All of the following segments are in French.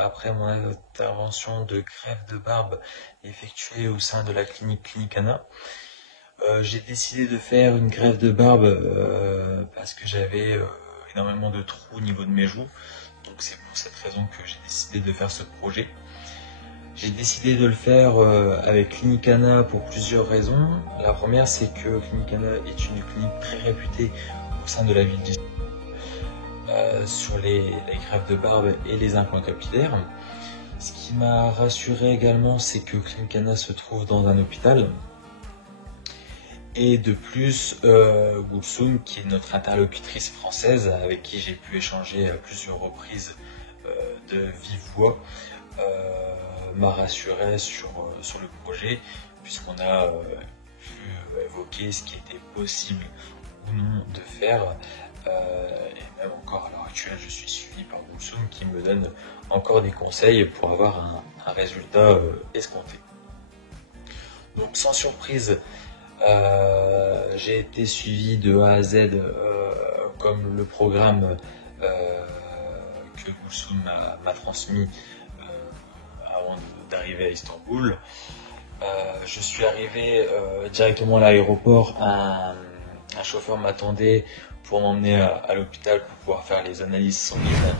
après mon intervention de greffe de barbe effectuée au sein de la clinique Clinicana. J'ai décidé de faire une greffe de barbe parce que j'avais énormément de trous au niveau de mes joues. Donc c'est pour cette raison que j'ai décidé de faire ce projet. J'ai décidé de le faire avec Clinicana pour plusieurs raisons. La première, c'est que Clinicana est une clinique très réputée au sein de la ville d'Issy sur les greffes de barbe et les implants capillaires. Ce qui m'a rassuré également, c'est que Clinicana se trouve dans un hôpital. Et de plus, Gulsum, qui est notre interlocutrice française, avec qui j'ai pu échanger à plusieurs reprises de vive voix, m'a rassuré sur le projet, puisqu'on a pu évoquer ce qui était possible ou non de faire. Et même encore à l'heure actuelle, je suis suivi par Gulsum qui me donne encore des conseils pour avoir un résultat escompté. Donc sans surprise, j'ai été suivi de A à Z comme le programme que Gulsum m'a transmis avant d'arriver à Istanbul. Je suis arrivé directement à l'aéroport, un chauffeur m'attendait pour m'emmener à l'hôpital pour pouvoir faire les analyses sanguines.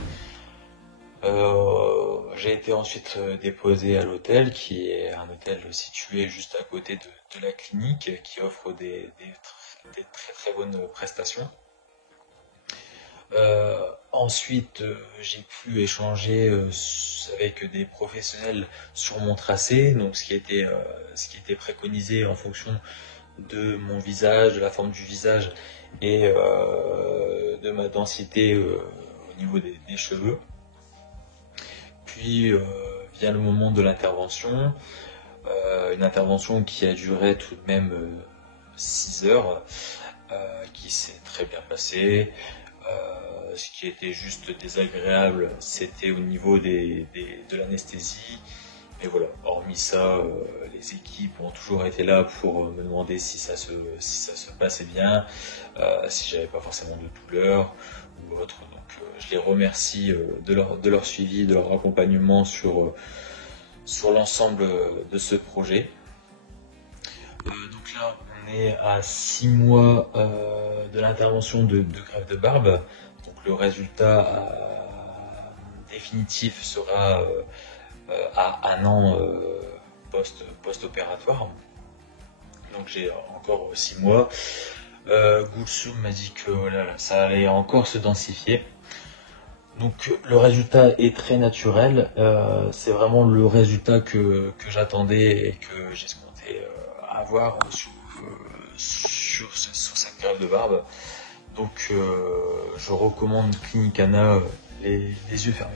J'ai été ensuite déposé à l'hôtel, qui est un hôtel situé juste à côté de la clinique, qui offre des très très bonnes prestations. Ensuite, j'ai pu échanger avec des professionnels sur mon tracé, donc ce qui était préconisé en fonction de mon visage, de la forme du visage et de ma densité au niveau des cheveux. Puis vient le moment de l'intervention, une intervention qui a duré tout de même 6 heures, qui s'est très bien passée. Ce qui était juste désagréable, c'était au niveau de l'anesthésie. Mais voilà, hormis ça, les équipes ont toujours été là pour me demander si ça se passait bien, si j'avais pas forcément de douleur ou autre. Donc je les remercie de leur suivi, de leur accompagnement sur l'ensemble de ce projet. Donc là, on est à 6 mois de l'intervention de greffe de barbe. Donc le résultat définitif sera à 1 an post-opératoire. Donc j'ai encore 6 mois. Gulsum m'a dit que voilà, ça allait encore se densifier. Donc le résultat est très naturel. C'est vraiment le résultat que j'attendais et que j'escomptais avoir sur cette greffe de barbe. Donc je recommande Clinicana les yeux fermés.